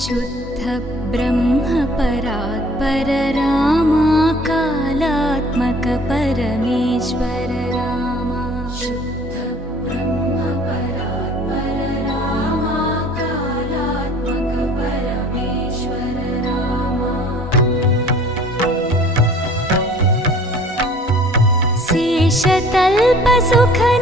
शुद्ध ब्रह्म परात्पर रामा कालात्मक परमेश्वर रामा शुद्ध ब्रह्म परात्पर रामा कालात्मक परमेश्वर रामा शेषतल्प सुख